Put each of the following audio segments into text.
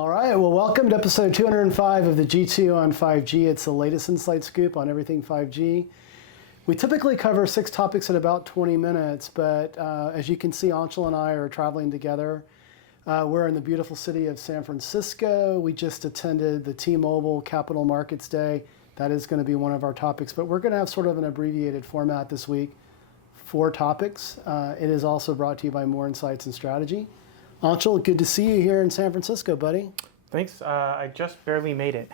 All right, well, welcome to episode 205 of the G2 on 5G. It's the latest insight scoop on everything 5G. We typically cover 6 topics in about 20 minutes, but as you can see, Anshul and I are traveling together. We're in the beautiful city of San Francisco. We just attended the T-Mobile Capital Markets Day. That is going to be one of our topics, but we're going to have sort of an abbreviated format this week. 4 topics. It is also brought to you by More Insights and Strategy. Anshul, good to see you here in San Francisco, buddy. Thanks. I just barely made it.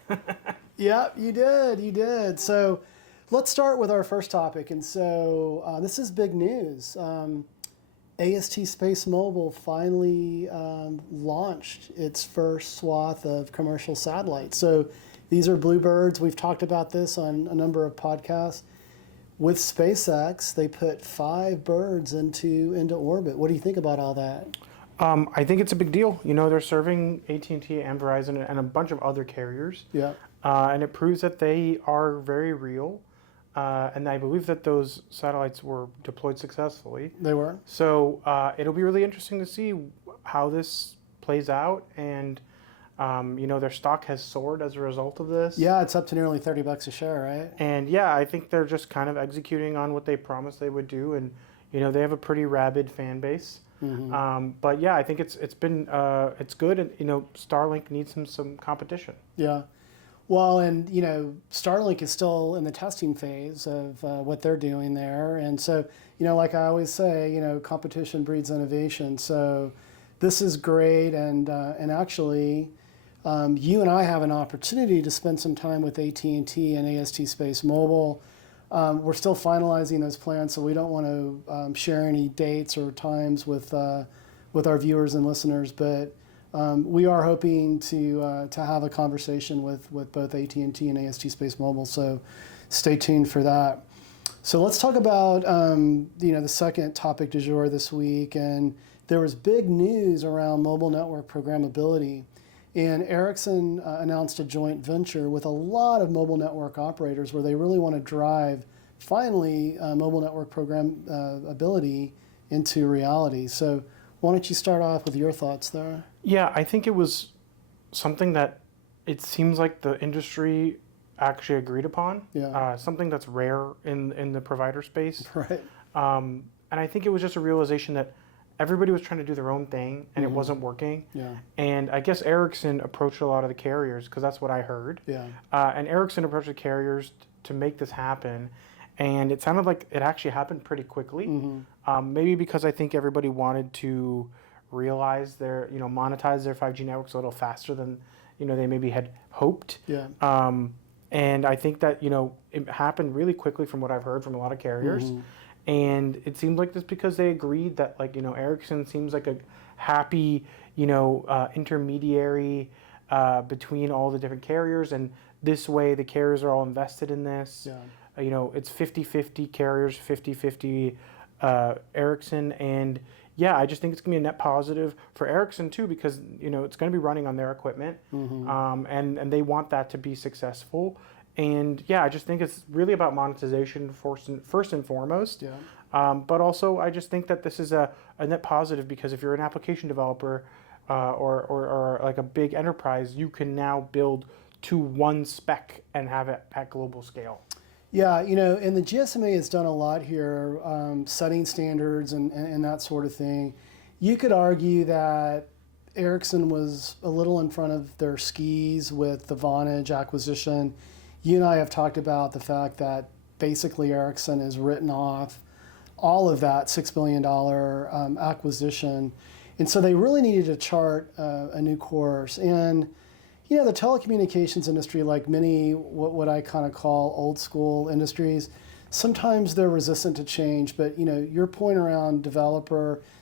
Yeah, you did. So let's start with our first topic. And so this is big news. AST Space Mobile finally launched its first swath of commercial satellites. So these are Bluebirds. We've talked about this on a number of podcasts. With SpaceX, they put 5 birds into orbit. What do you think about all that? I think it's a big deal. You know, they're serving AT&T and Verizon and a bunch of other carriers. Yeah. And it proves that they are very real. And I believe that those satellites were deployed successfully. They were. So it'll be really interesting to see how this plays out. And, you know, their stock has soared as a result of this. Yeah, it's up to nearly $30 a share, right? And yeah, I think they're just kind of executing on what they promised they would do. And, you know, they have a pretty rabid fan base. Mm-hmm. But yeah, I think it's good, and you know, Starlink needs some competition. Yeah, well, and you know, Starlink is still in the testing phase of what they're doing there, and so you know, like I always say, you know, competition breeds innovation. So this is great, and actually, you and I have an opportunity to spend some time with AT&T and AST Space Mobile. We're still finalizing those plans, so we don't want to share any dates or times with our viewers and listeners. But we are hoping to have a conversation with both AT&T and AST Space Mobile. So stay tuned for that. So let's talk about you know, the second topic du jour this week, and there was big news around mobile network programmability. And Ericsson announced a joint venture with a lot of mobile network operators where they really want to drive, finally, mobile network programmability into reality. So why don't you start off with your thoughts there? Yeah, I think it was something that it seems like the industry actually agreed upon. Yeah. Something that's rare in the provider space. Right. And I think it was just a realization that everybody was trying to do their own thing, and it wasn't working. Yeah. And I guess Ericsson approached a lot of the carriers, because that's what I heard. Yeah. And Ericsson approached the carriers to make this happen. And it sounded like it actually happened pretty quickly. Maybe because I think everybody wanted to realize monetize their 5G networks a little faster than, you know, they maybe had hoped. Yeah. And I think that, you know, it happened really quickly from what I've heard from a lot of carriers. And it seemed like this because they agreed that, like, you know, Ericsson seems like a happy, you know, intermediary between all the different carriers. And this way, the carriers are all invested in this. Yeah. You know, it's 50-50 carriers, 50-50 Ericsson. And yeah, I just think it's going to be a net positive for Ericsson too, because, you know, it's going to be running on their equipment. And they want that to be successful. And yeah, I just think it's really about monetization first and foremost. Yeah. But also, I just think that this is a net positive, because if you're an application developer or like a big enterprise, you can now build to one spec and have it at global scale. Yeah, you know, and the GSMA has done a lot here, setting standards and that sort of thing. You could argue that Ericsson was a little in front of their skis with the Vonage acquisition. You and I have talked about the fact that basically Ericsson has written off all of that $6 billion acquisition. And so they really needed to chart a new course. And, you know, the telecommunications industry, like many what I kind of call old school industries, sometimes they're resistant to change. But, you know, your point around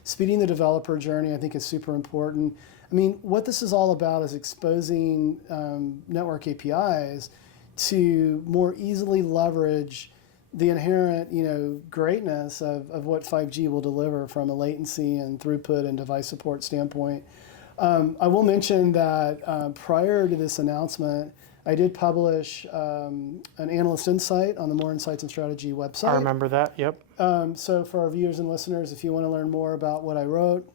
speeding the developer journey, I think is super important. I mean, what this is all about is exposing network APIs to more easily leverage the inherent, you know, greatness of what 5G will deliver from a latency and throughput and device support standpoint. I will mention that prior to this announcement, I did publish an analyst insight on the More Insights and Strategy website. I remember that, yep. So for our viewers and listeners, if you want to learn more about what I wrote,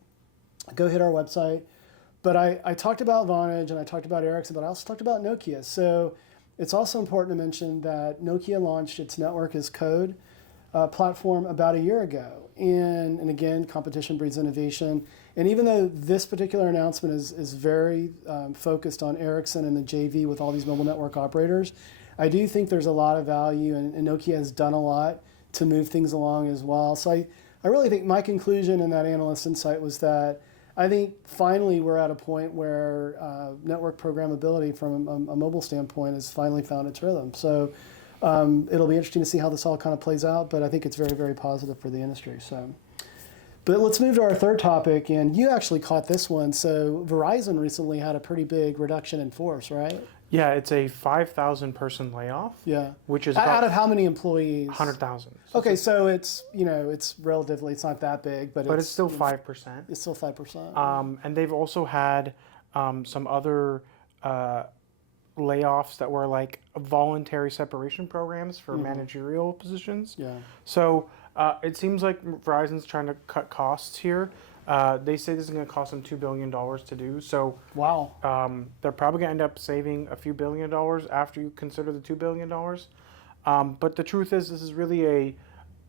go hit our website, But I talked about Vonage and I talked about Ericsson, but I also talked about Nokia. So it's also important to mention that Nokia launched its Network as Code platform about a year ago. And again, competition breeds innovation. And even though this particular announcement is very focused on Ericsson and the JV with all these mobile network operators, I do think there's a lot of value, and Nokia has done a lot to move things along as well. So I really think my conclusion in that analyst insight was that I think finally we're at a point where network programmability from a mobile standpoint has finally found its rhythm. So it'll be interesting to see how this all kind of plays out, but I think it's very, very positive for the industry. So, but let's move to our third topic, and you actually caught this one. So Verizon recently had a pretty big reduction in force, right? Yeah, it's a 5,000 person layoff. Yeah. Which is out of how many employees? 100,000. Okay, so it's it's relatively, it's not that big, but it's still 5%. It's still 5%. And they've also had some other layoffs that were like voluntary separation programs for managerial positions. Yeah. So it seems like Verizon's trying to cut costs here. They say this is going to cost them $2 billion to do. So wow. They're probably going to end up saving a few $1 billion after you consider the $2 billion. But the truth is, this is really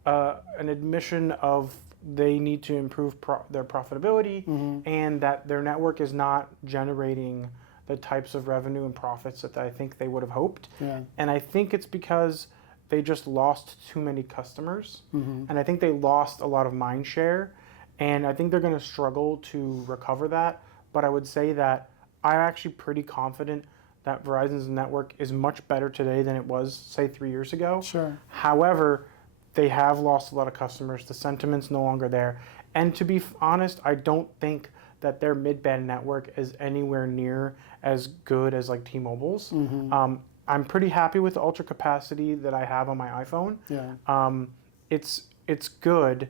an admission of they need to improve their profitability and that their network is not generating the types of revenue and profits that I think they would have hoped. Yeah. And I think it's because they just lost too many customers. And I think they lost a lot of mind share. And I think they're going to struggle to recover that. But I would say that I'm actually pretty confident that Verizon's network is much better today than it was, say, 3 years ago. Sure. However, they have lost a lot of customers. The sentiment's no longer there. And to be honest, I don't think that their mid-band network is anywhere near as good as like T-Mobile's. I'm pretty happy with the ultra capacity that I have on my iPhone. Yeah. It's good.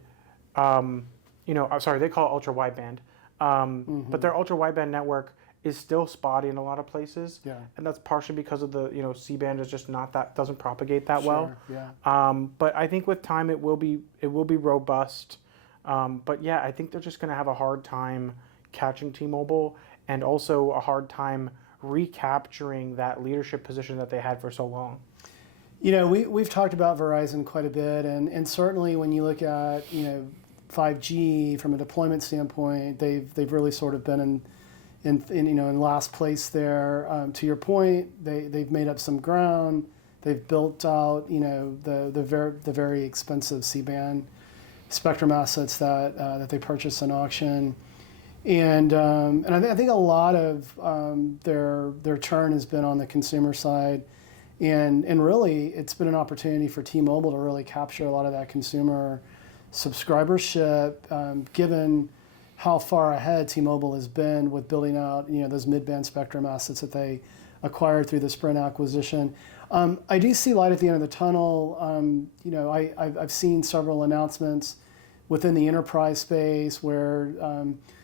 Sorry, they call it ultra wideband. But their ultra wideband network is still spotty in a lot of places. Yeah. And that's partially because of the, C-band is just not that, doesn't propagate that well. Yeah. But I think with time it will be robust. But yeah, I think they're just going to have a hard time catching T-Mobile and also a hard time recapturing that leadership position that they had for so long. We've talked about Verizon quite a bit, and certainly when you look at 5G from a deployment standpoint, they've really sort of been in last place there. To your point, they've made up some ground. They've built out the very expensive C-band spectrum assets that they purchased in auction. And I think a lot of their churn has been on the consumer side, and really it's been an opportunity for T-Mobile to really capture a lot of that consumer subscribership, given how far ahead T-Mobile has been with building out those mid-band spectrum assets that they acquired through the Sprint acquisition. I do see light at the end of the tunnel. I've seen several announcements within the enterprise space where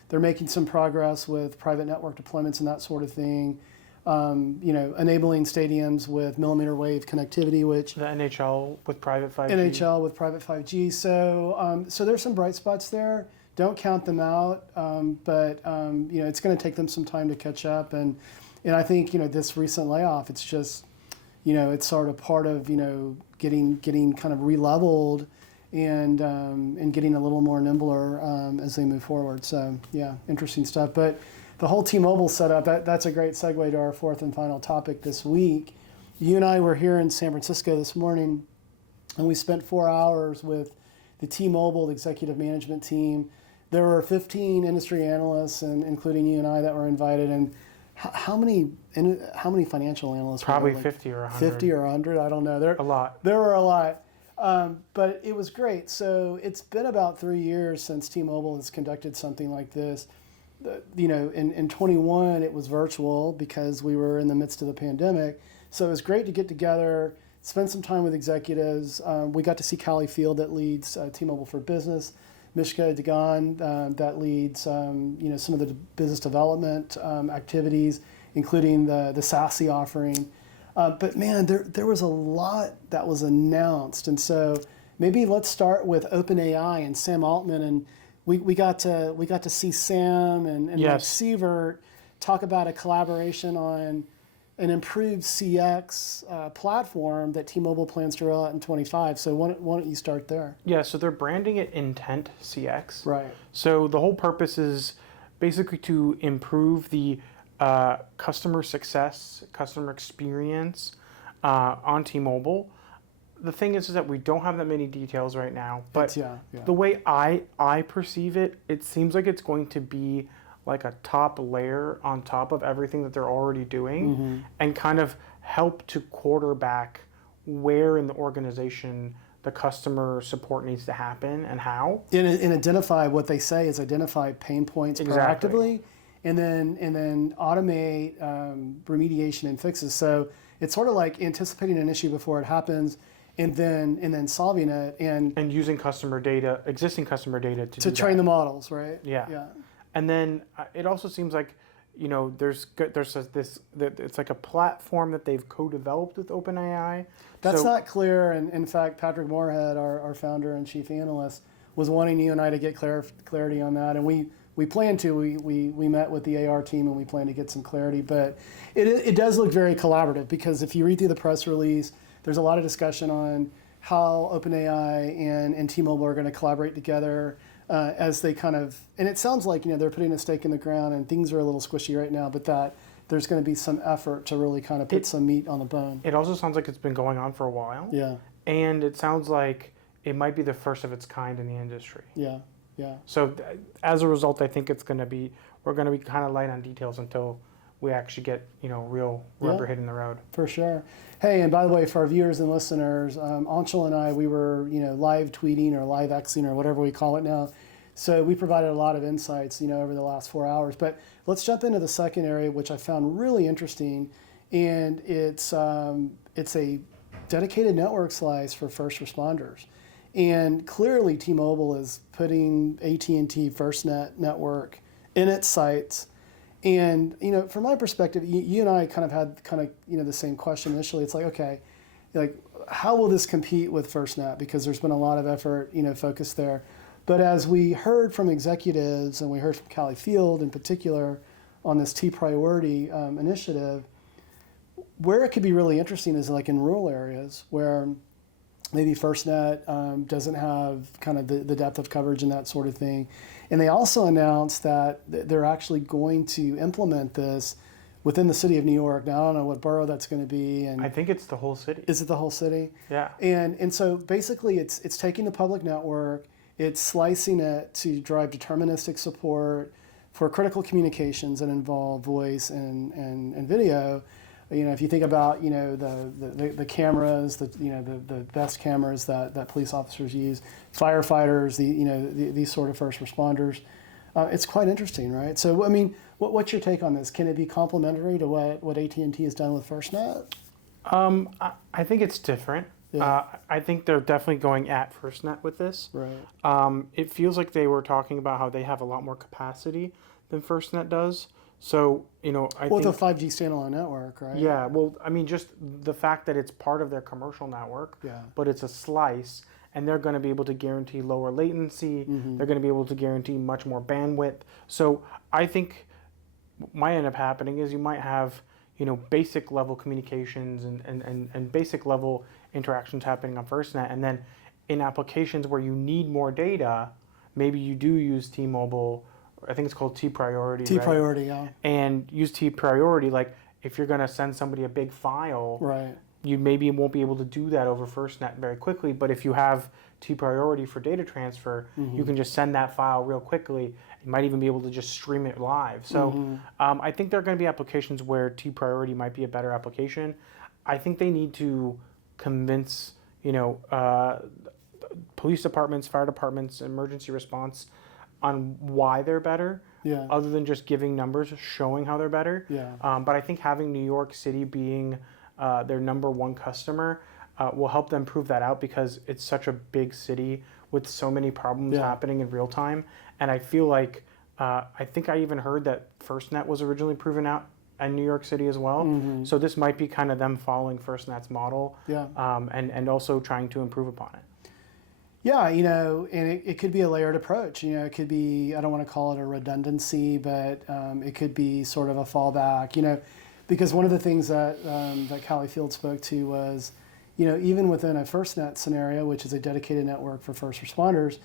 they're making some progress with private network deployments and that sort of thing. Enabling stadiums with millimeter wave connectivity, which the NHL with private 5G. NHL with private 5G. So there's some bright spots there. Don't count them out, but it's going to take them some time to catch up. And I think this recent layoff, it's just it's sort of part of getting kind of re-leveled and getting a little more nimbler as they move forward. So yeah, interesting stuff. But the whole T-Mobile setup, that's a great segue to our fourth and final topic this week. You and I were here in San Francisco this morning, and we spent 4 hours with the T-Mobile executive management team. There were 15 industry analysts, and including you and I, that were invited. And how many financial analysts? Probably were there? 50 or 100. 50 or 100, I don't know. A lot. There were a lot. But it was great. So it's been about 3 years since T-Mobile has conducted something like this. In 21, it was virtual because we were in the midst of the pandemic. So it was great to get together, spend some time with executives. We got to see Callie Field, that leads T-Mobile for Business, Mishka Dagan, that leads some of the business development activities, including the SASE offering. But man, there was a lot that was announced. And so maybe let's start with OpenAI and Sam Altman and we got to see Sam and Mike Yes. Sievert talk about a collaboration on an improved CX platform that T-Mobile plans to roll out in 25. So why don't you start there? Yeah, so they're branding it Intent CX. Right. So the whole purpose is basically to improve the customer success, customer experience on T-Mobile. The thing is that we don't have that many details right now, but Yeah. the way I perceive it, it seems like it's going to be like a top layer on top of everything that they're already doing, and kind of help to quarterback where in the organization the customer support needs to happen and how. And identify what they say is identify pain points Exactly. proactively, and then automate remediation and fixes. So it's sort of like anticipating an issue before it happens, and then solving it and using customer data, existing customer data to train the models, right? Yeah. And then it also seems like, there's it's like a platform that they've co-developed with OpenAI. That's So- not clear, and in fact, Patrick Moorhead, our founder and chief analyst, was wanting you and I to get clarity on that, and we plan to. We met with the AR team, and we plan to get some clarity. But it does look very collaborative, because if you read through the press release, there's a lot of discussion on how OpenAI and T-Mobile are going to collaborate together as they kind of, and it sounds like they're putting a stake in the ground, and things are a little squishy right now, but that there's going to be some effort to really kind of put some meat on the bone. It also sounds like it's been going on for a while. Yeah, And it sounds like it might be the first of its kind in the industry. yeah. So as a result, I think we're going to be kind of light on details until we actually get, real rubber hitting the road. For sure. Hey, and by the way, for our viewers and listeners, Anshul and I, we were, live tweeting or live Xing or whatever we call it now. So we provided a lot of insights, over the last 4 hours. But let's jump into the second area, which I found really interesting, and it's a dedicated network slice for first responders. And clearly, T-Mobile is putting AT&T FirstNet network in its sites. And from my perspective, you and I kind of had the same question initially. It's like, okay, how will this compete with FirstNet? Because there's been a lot of effort, focused there. But as we heard from executives, and we heard from Callie Field in particular on this T priority initiative, where it could be really interesting is like in rural areas where maybe FirstNet doesn't have kind of the depth of coverage and that sort of thing. And they also announced that they're actually going to implement this within the city of New York. Now, I don't know what borough that's going to be. And I think it's the whole city. Is it the whole city? Yeah. And so basically it's taking the public network, it's slicing it to drive deterministic support for critical communications that involve voice and video. If you think about the cameras, the best cameras that police officers use, firefighters, these sort of first responders, it's quite interesting, right? So I mean, what's your take on this? Can it be complementary to what AT&T has done with FirstNet? I think it's different. Yeah. I think they're definitely going at FirstNet with this. Right. It feels like they were talking about how they have a lot more capacity than FirstNet does. So, I Well, think... the 5G standalone network, right? Yeah, well, I mean, just the fact that it's part of their commercial network, Yeah. but it's a slice, and they're going to be able to guarantee lower latency. They're going to be able to guarantee much more bandwidth. So I think what might end up happening is you might have, basic level communications and basic level interactions happening on FirstNet, and then in applications where you need more data, maybe you do use T-Mobile. I think it's called T priority. T right? priority, yeah. And use T priority, like if you're going to send somebody a big file, Right. you maybe won't be able to do that over FirstNet very quickly. But if you have T priority for data transfer, you can just send that file real quickly. You might even be able to just stream it live. So I think there are going to be applications where T priority might be a better application. I think they need to convince, police departments, fire departments, emergency response on why they're better, other than just giving numbers showing how they're better. But I think having New York City being their number one customer will help them prove that out, because it's such a big city with so many problems happening in real time. And I feel like, I think I even heard that FirstNet was originally proven out in New York City as well. So this might be kind of them following FirstNet's model, and also trying to improve upon it. Yeah, and it could be a layered approach. It could be, I don't want to call it a redundancy, but it could be sort of a fallback, because one of the things that Callie Field spoke to was, even within a FirstNet scenario, which is a dedicated network for first responders,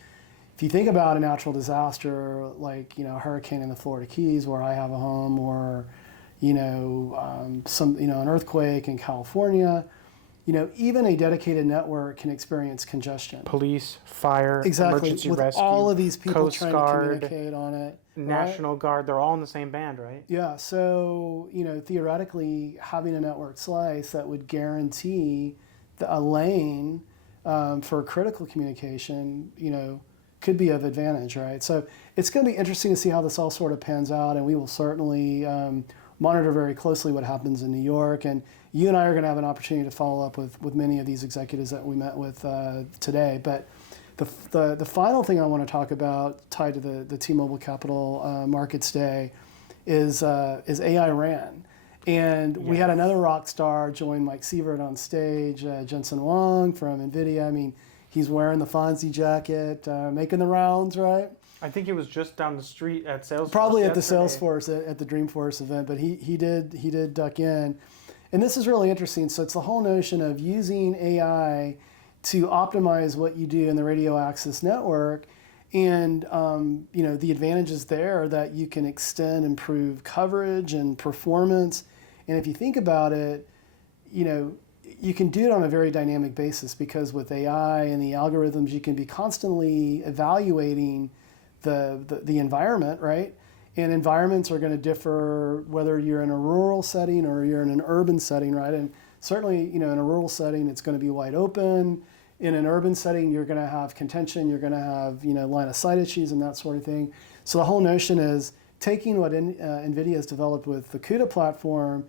if you think about a natural disaster like, a hurricane in the Florida Keys where I have a home, or, an earthquake in California, even a dedicated network can experience congestion. Police, fire, Exactly, emergency with rescue, all of these people Coast trying Guard, to communicate on it. National right? Guard, they're all in the same band, right? Yeah, so, theoretically, having a network slice that would guarantee a lane for critical communication, could be of advantage, right? So it's going to be interesting to see how this all sort of pans out, and we will certainly monitor very closely what happens in New York. And you and I are going to have an opportunity to follow up with many of these executives that we met with today. But the final thing I want to talk about, tied to the T-Mobile Capital Markets Day, is AI RAN. And we had another rock star join Mike Sievert on stage, Jensen Huang from Nvidia. I mean, he's wearing the Fonzie jacket, making the rounds, right? I think it was just down the street at Salesforce. Probably at yesterday. the Salesforce, at the Dreamforce event, but he did duck in. And this is really interesting. So it's the whole notion of using AI to optimize what you do in the radio access network. And the advantages there are that you can extend, improve coverage and performance. And if you think about it, you can do it on a very dynamic basis, because with AI and the algorithms, you can be constantly evaluating the environment, right? And environments are going to differ whether you're in a rural setting or you're in an urban setting, right? And certainly, in a rural setting, it's going to be wide open. In an urban setting, you're going to have contention, you're going to have line of sight issues and that sort of thing. So the whole notion is taking what Nvidia has developed with the CUDA platform,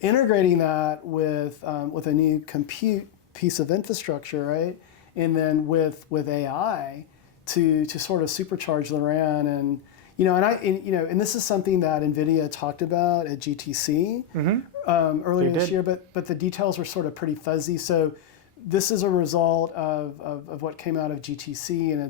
integrating that with a new compute piece of infrastructure, right? And then with AI to sort of supercharge the RAN. And and this is something that Nvidia talked about at GTC earlier this year, but the details were sort of pretty fuzzy. So this is a result of what came out of GTC, and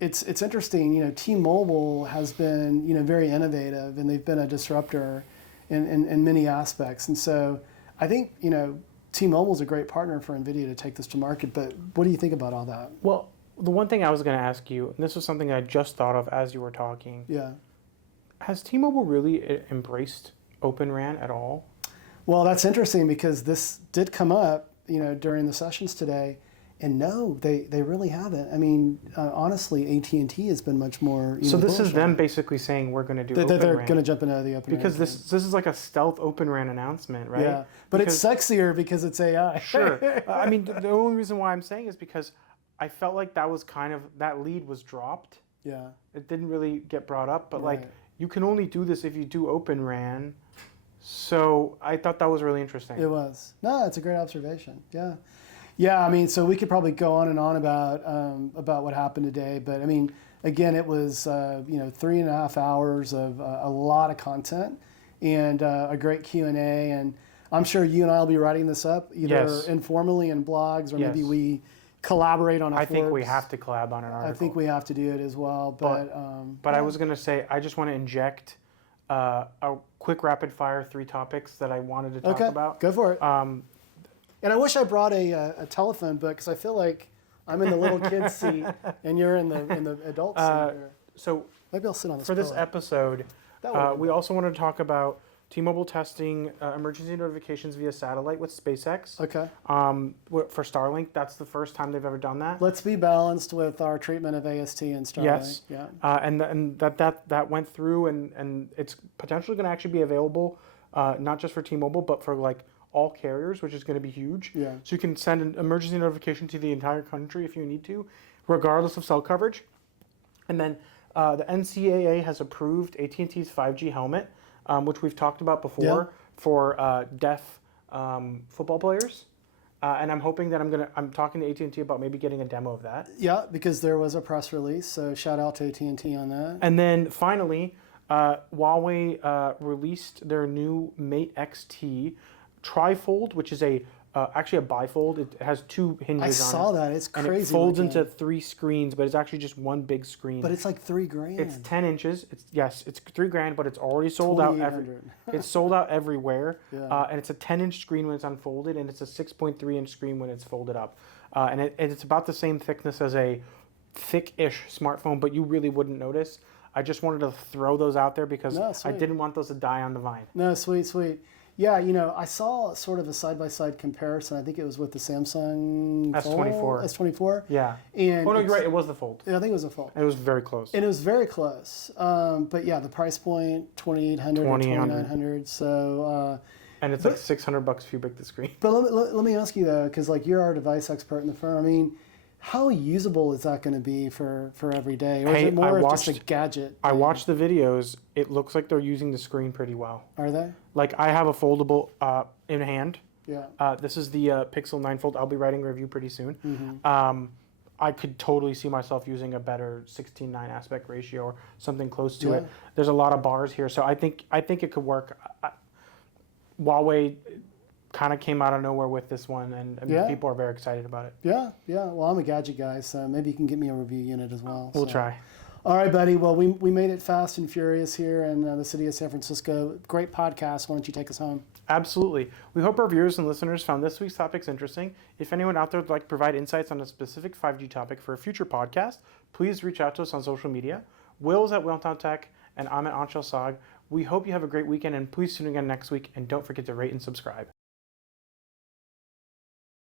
it's interesting. T-Mobile has been very innovative, and they've been a disruptor in many aspects. And so I think T-Mobile is a great partner for Nvidia to take this to market. But what do you think about all that? Well, the one thing I was going to ask you, and this was something I just thought of as you were talking. Yeah. Has T-Mobile really embraced Open RAN at all? Well, that's interesting, because this did come up, during the sessions today, and no, they really haven't. I mean, honestly, AT&T has been much more. So this is them basically saying we're going to do Open they're RAN. going to jump into the Open RAN. Because this is like a stealth Open RAN announcement, right? Yeah, but it's sexier because it's AI. Sure. I mean, the only reason why I'm saying is because I felt like that was that lead was dropped. Yeah. It didn't really get brought up, but Right. like you can only do this if you do Open RAN. So I thought that was really interesting. It was. No, it's a great observation. Yeah. Yeah, I mean, so we could probably go on and on about what happened today, but I mean, again, it was 3.5 hours of a lot of content and a great Q&A, and I'm sure you and I will be writing this up either informally in blogs, or maybe we collaborate on a I think we Forbes. have to collab on an article. I think we have to do it as well, but I was going to say, I just want to inject a quick rapid fire 3 topics that I wanted to talk about. Go for it. And I wish I brought a telephone book, because I feel like I'm in the little kid's seat and you're in the adult seat here. So Maybe I'll sit on this for this pillow. episode, That we also wanted to talk about T-Mobile testing emergency notifications via satellite with SpaceX. Okay. For Starlink, that's the first time they've ever done that. Let's be balanced with our treatment of AST and Starlink. Yes. Yeah. And that went through, and it's potentially going to actually be available, not just for T-Mobile, but for like all carriers, which is going to be huge. Yeah. So you can send an emergency notification to the entire country if you need to, regardless of cell coverage. And then the NCAA has approved AT&T's 5G helmet, which we've talked about before, for deaf football players. And I'm hoping that I'm talking to AT&T about maybe getting a demo of that. Yeah, because there was a press release, so shout out to AT&T on that. And then finally, Huawei released their new Mate XT trifold, which is a actually a bifold. It has two hinges I on it. saw that. It's And crazy. it folds looking. into 3 screens, but it's actually just one big screen. But it's like $3,000. It's 10 inches. It's $3,000, but it's already sold out. It's sold out everywhere. Yeah. And it's a 10-inch screen when it's unfolded, and it's a 6.3-inch screen when it's folded up. And it's about the same thickness as a thick-ish smartphone, but you really wouldn't notice. I just wanted to throw those out there because I didn't want those to die on the vine. No, sweet. Yeah, I saw sort of a side-by-side comparison. I think it was with the Samsung S24. S24. Yeah. And Oh, no, you're right. It was the Fold. I think it was a Fold. It was very close. And it was very close. But yeah, the price point, $2,800 or $2,900. So... and it's like $600 if you break the screen. But let me ask you though, because like you're our device expert in the firm. I mean, how usable is that going to be for every day, or is it more just a gadget? I watched the videos. It looks like they're using the screen pretty well. Are they? Like I have a foldable in hand. Yeah. This is the Pixel 9 Fold. I'll be writing a review pretty soon. Mm-hmm. I could totally see myself using a better 16:9 aspect ratio or something close to Yeah. it. There's a lot of bars here, so I think it could work. Huawei kind of came out of nowhere with this one, and people are very excited about it. Yeah. Well, I'm a gadget guy, so maybe you can get me a review unit as well. We'll try. All right, buddy. Well, we made it fast and furious here in the city of San Francisco. Great podcast. Why don't you take us home? Absolutely. We hope our viewers and listeners found this week's topics interesting. If anyone out there would like to provide insights on a specific 5G topic for a future podcast, please reach out to us on social media. Will's at Whaletown Tech, and I'm at Anshel Sag. We hope you have a great weekend, and please tune in again next week, and don't forget to rate and subscribe.